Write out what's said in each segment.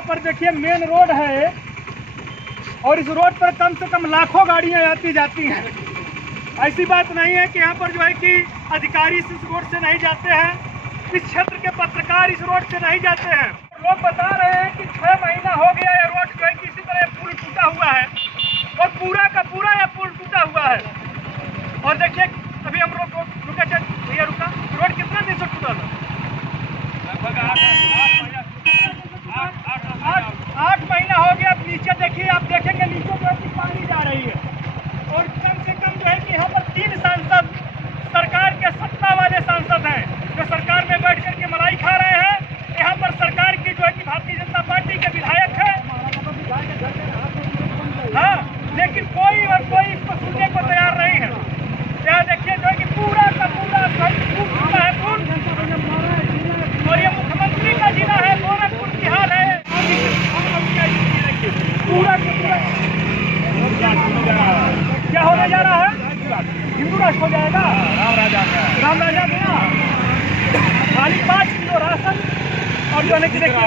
यहाँ पर देखिए मेन रोड है और इस रोड पर कम से कम लाखों गाड़ियाँ आती जाती हैं। ऐसी बात नहीं है कि यहाँ पर जो है कि अधिकारी इस रोड से नहीं जाते हैं, इस क्षेत्र के पत्रकार इस रोड से नहीं जाते हैं। लोग बता रहे हैं कि 6 महीना हो गया यह रोड जो है कि इसी तरह पुल टूटा हुआ है और पूरा का पूरा यह पुल टूटा हुआ है। और देखिए अभी हम लोग रुका भैया रुका, रोड कितना दिन से टूटा था? 8 महीना हो गया। नीचे देखिए, आप देखेंगे नीचे जो है कि पानी जा रही है और कम से कम जो है कि यहाँ पर 3 सांसद सरकार के सत्ता वाले सांसद हैं जो सरकार में बैठ करके मलाई खा रहे हैं। यहाँ पर सरकार की जो है कि भारतीय जनता पार्टी के विधायक है, हाँ, लेकिन कोई इसको सुनने को तैयार नहीं है। यहाँ देखिए जो है कि पूरा का पूरा टूटा है पुल और ये मुख्यमंत्री का जिला है, गोरखपुर की हाल है। पूरा का पूरा क्या होने जा रहा है? हिंदू राष्ट्र हो जाएगा। राम राजा का खाली 5 किलो राशन और जो है कि देखिए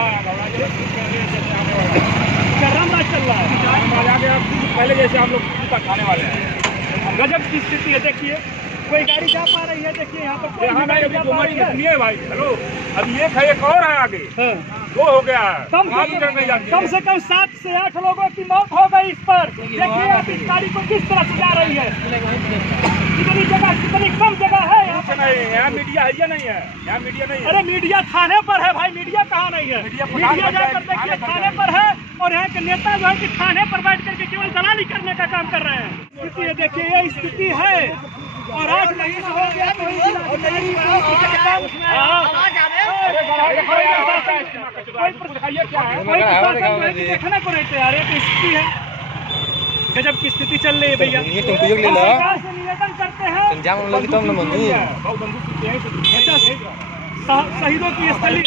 राम राज चल रहा है। पहले जैसे हम लोग खाने वाले हैं। गजब की स्थिति है। देखिए कोई गाड़ी जा पा रही है, देखिए यहाँ पर कोई गाड़ी जा पा रही है भाई। हेलो, अभी एक है, एक और है आगे, 2 हो गया है। कम से कम 7 से 8 लोगों की मौत हो गई इस पर। देखिए आप इस गाड़ी को किस तरह से जा रही है, कितनी जगह, कितनी कम जगह है यहाँ पर। यहाँ मीडिया है या नहीं है? यहाँ मीडिया नहीं है। अरे मीडिया थाने पर है भाई, मीडिया कहाँ नहीं है? मीडिया जाकर देखिए थाने पर है और यहाँ के नेता जो है कि थाने पर बैठ करके केवल दलाली करने का काम कर रहे हैं। स्थिति है, देखिए ये स्थिति है और 8 महीना हो गया। कोई देखने को नहीं तैयार है। स्थिति है, गजब की स्थिति चल रही है भैया। सरकार से निवेदन करते हैं शहीदों की स्थली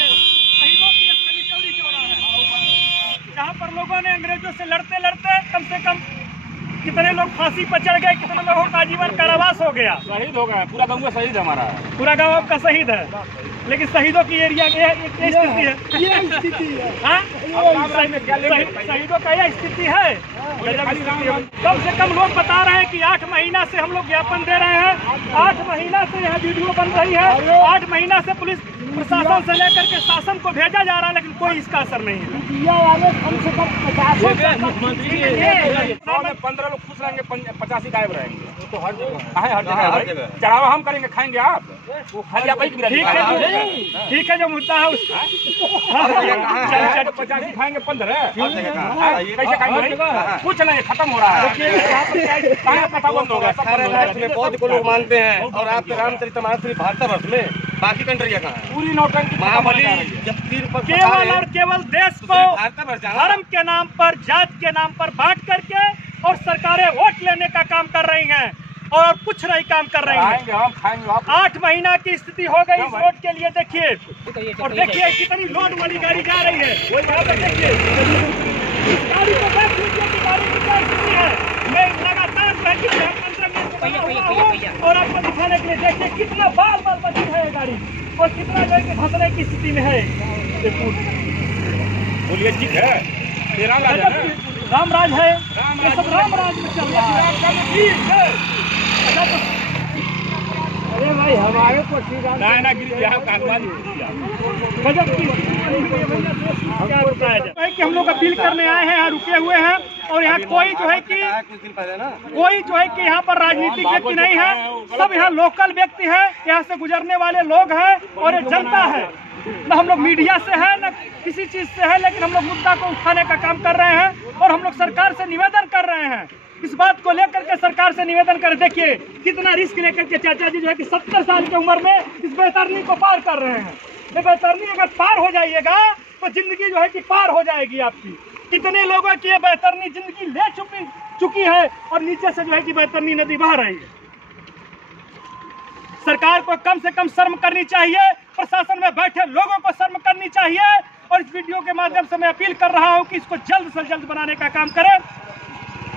चौरी चौरा है, जहाँ पर लोगों ने अंग्रेजों से लड़ते लड़ते कम से कम कितने लोग फांसी पर चढ़ गए, कितने लोगों का आजीवन कारावास हो गया, शहीद हो गया। पूरा गाँव का शहीद है हमारा, पूरा गाँव आपका शहीद है। लेकिन शहीदों की एरिया की स्थिति है, ये स्थिति है, शहीदों का यह स्थिति है। कम से कम लोग बता रहे हैं कि 8 महीना से हम लोग ज्ञापन दे रहे हैं, 8 महीना से यह वीडियो बन रही है, 8 महीना से पुलिस प्रशासन से लेकर के शासन को भेजा जा रहा है, लेकिन कोई इसका असर नहीं है। कम से कम 15 लोग खुश रहेंगे, 85 गायब रहेंगे। तो हर जगह चढ़ावा हम करेंगे, खाएंगे आप? ठीक है, जो मुद्दा है उसका 85 खाएंगे, 15 कैसे खाएंगे? कुछ नहीं, खत्म हो रहा है। बंद होगा, बहुत को लोग मानते हैं और आपके रामचरितमानस भारतवर्ष में बाकी कंट्रियाँ कहाँ है? पूरी नौटंकी महाबली जब केवल और केवल देश को धर्म के नाम पर, जात के नाम पर बांट करके और सरकारें वोट लेने का काम कर रही हैं और कुछ नहीं काम कर रही हैं। 8 महीना की स्थिति हो गई इस रोड के लिए। देखिए और देखिए कितनी लोड वाली गाड़ी जा रही है। वही यहाँ पर देखिए इस गाड़ी को देख लीजिए कि गाड़ी की क्या स्थिति है। मैं लगातार 15 मिनट और आपको दिखाने के लिए देखिए कितना बाल बची है ये गाड़ी और कितना जो है धंसने की स्थिति में है। बोलिए ठीक है, राम राज है, ये सब राम राज में चल रहा है। अरे भाई हमारे को कि हम लोग अपील करने आए हैं, यहाँ रुके हुए हैं और यहाँ कोई जो है कि यहाँ पर राजनीतिक व्यक्ति नहीं है, सब यहाँ लोकल व्यक्ति है, यहाँ से गुजरने वाले लोग हैं और ये जनता है। न हम लोग मीडिया से है न किसी चीज से है, लेकिन हम लोग मुद्दा को उठाने का काम कर रहे हैं और हम लोग सरकार से निवेदन कर रहे हैं, इस बात को लेकर के सरकार से निवेदन कर। देखिए कितना रिस्क लेकर के चाचा जी जो है कि 70 साल की उम्र में इस बैतरनी को पार कर रहे हैं। ये बैतरनी अगर पार हो जाइएगा तो जिंदगी जो है कि पार हो जाएगी आपकी। कितने लोगों की ये बैतरनी जिंदगी ले चुकी है और नीचे से जो है कि बैतरनी नदी बह रही है। सरकार को कम से कम शर्म करनी चाहिए, प्रशासन में बैठे लोगों को शर्म करनी चाहिए और इस वीडियो के माध्यम से मैं अपील कर रहा हूं कि इसको जल्द से जल्द बनाने का काम करें,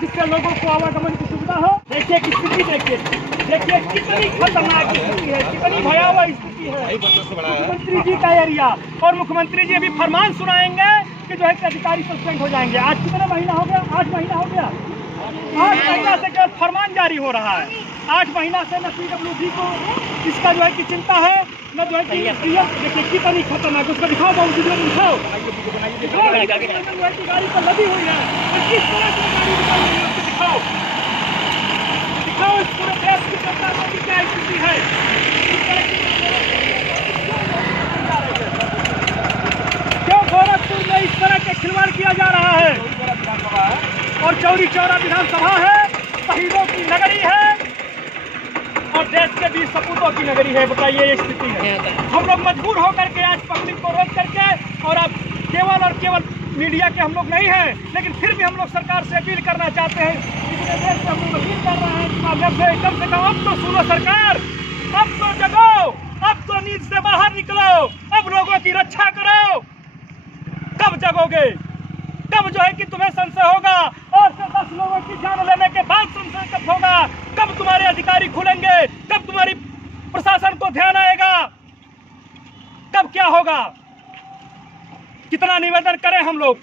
जिससे लोगों को आवागमन की सुविधा हो। देखिए कि स्थिति देखिए कितनी खतरनाक स्थिति है, कितनी भयावह स्थिति है। मुख्यमंत्री जी का एरिया और मुख्यमंत्री जी अभी फरमान सुनाएंगे आपके जो है कि अधिकारी सस्पेंड हो जाएंगे। आज कितना महीना हो गया? 8 महीना हो गया। 8 महीना से केवल फरमान जारी हो रहा है। 8 महीना से न PWD को इसका जो है कि चिंता है, न जो है कि देखिए कितनी खतरनाक, उसको दिखाओ बाबू, वीडियो में दिखाओ, गाड़ी पर लदी हुई है और किस तरह से गाड़ी निकाल रही है, उसको दिखाओ, दिखाओ इस पूरे देश की जनता को क्या स्थिति है। क्यों गोरखपुर में इस तरह के खिलवाड़ किया जा रहा है? और चौरी चौरा विधानसभा है, शहीदों की नगरी है और देश के 20 सपूतों की नगरी है। बताइए ये स्थिति है। हम लोग मजबूर होकर के आज पब्लिक को रोक करके, और अब केवल और केवल मीडिया के हम लोग नहीं हैं, लेकिन फिर भी हम लोग सरकार से अपील करना चाहते हैं, पूरे देश से हम लोग अपील कर रहे हैं कम से कम अब तो सुनो सरकार, अब तो जगो, अब तो नींद से बाहर निकलो, अब लोगों की रक्षा करो। कब जगोगे? कब जो है कि तुम्हें संशय होगा और 10 लोगों की जान लेने के बाद संशय कब होगा? कब तुम्हारे अधिकारी खुलेंगे? कब तुम्हारी प्रशासन को ध्यान आएगा? कब क्या होगा? कितना निवेदन करें हम लोग?